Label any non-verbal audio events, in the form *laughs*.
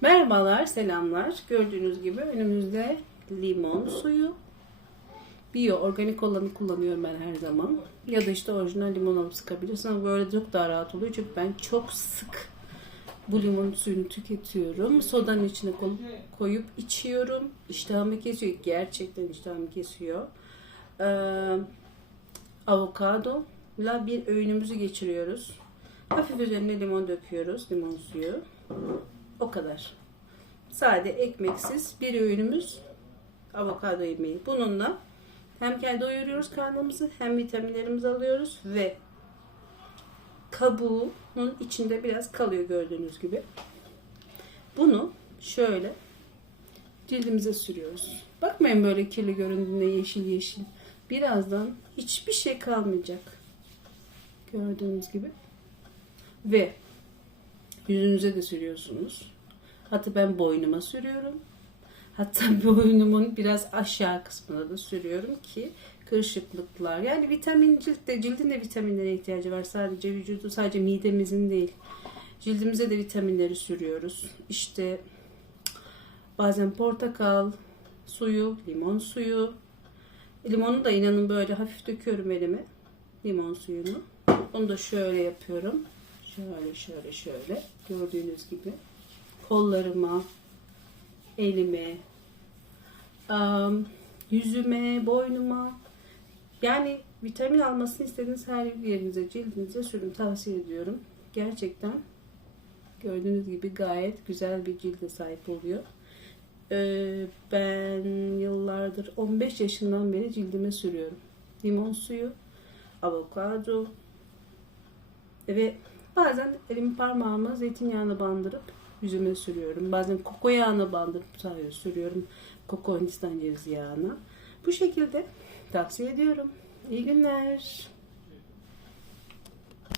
Merhabalar, selamlar. Gördüğünüz gibi önümüzde limon suyu. Biyo, organik olanı kullanıyorum ben her zaman. Ya da işte orijinal limon alıp sıkabilirsin. Böyle çok daha rahat oluyor. Çünkü ben çok sık bu limon suyunu tüketiyorum. Sodanın içine koy- koyup içiyorum. İştahımı kesiyor. Gerçekten iştahımı kesiyor. Ee, avokado ile bir öğünümüzü geçiriyoruz. Hafif üzerine limon döküyoruz. Limon suyu. Kadar. Sade ekmeksiz bir öğünümüz avokado yemeği. Bununla hem kendi doyuruyoruz karnımızı hem vitaminlerimizi alıyoruz ve kabuğunun içinde biraz kalıyor gördüğünüz gibi. Bunu şöyle cildimize sürüyoruz. Bakmayın böyle kirli göründüğünde yeşil yeşil. Birazdan hiçbir şey kalmayacak. Gördüğünüz gibi. Ve yüzünüze de sürüyorsunuz. Hatta ben boynuma sürüyorum. Hatta *laughs* boynumun biraz aşağı kısmına da sürüyorum ki kırışıklıklar. Yani vitamin ciltte, cildin de vitaminlere ihtiyacı var. Sadece vücudu, sadece midemizin değil. Cildimize de vitaminleri sürüyoruz. İşte bazen portakal suyu, limon suyu. Limonu da inanın böyle hafif döküyorum elime. Limon suyunu. Onu da şöyle yapıyorum. Şöyle şöyle şöyle. Gördüğünüz gibi. Kollarıma, elime, yüzüme, boynuma. Yani vitamin almasını istediğiniz her yerinize, cildinize sürün tavsiye ediyorum. Gerçekten gördüğünüz gibi gayet güzel bir cilde sahip oluyor. Ee, ben yıllardır 15 yaşından beri cildime sürüyorum. Limon suyu, avokado ve bazen elimi parmağıma zeytinyağına bandırıp yüzüme sürüyorum. Bazen koko yağına bandırıp sadece sürüyorum. Koko Hindistan cevizi yağına. Bu şekilde tavsiye ediyorum. İyi günler.